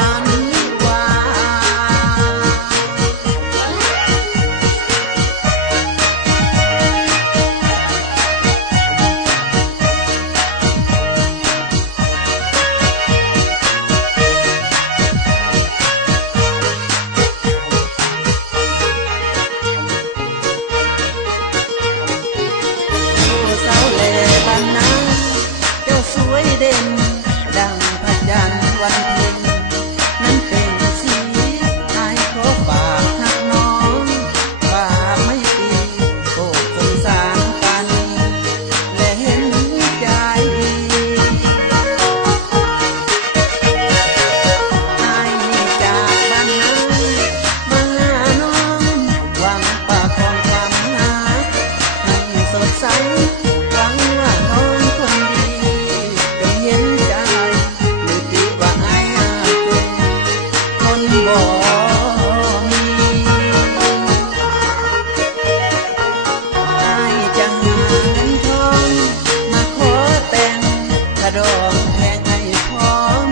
วันวิวาสวยเด่นดังพระจันทร์วันเพ็ญนั้นเป็นสีอายขอฝากหักน้องฝากไม่ตีโปรดสงสารกันและเห็นใจอายนี่จากบ้านนามาหาน้องหวังปากของความรักให้สดใสหวังว่าน้องคนดีเห็นใจหรือติว่าอายเป็นคนบ่มีอายจะหาเงินทองมาขอแต่งกระดองแทงให้พร้อม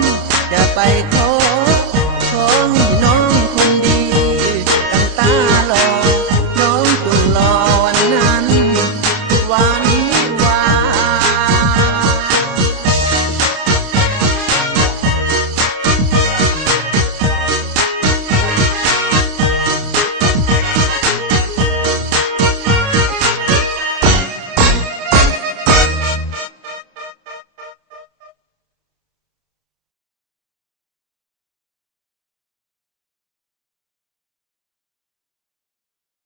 จะไป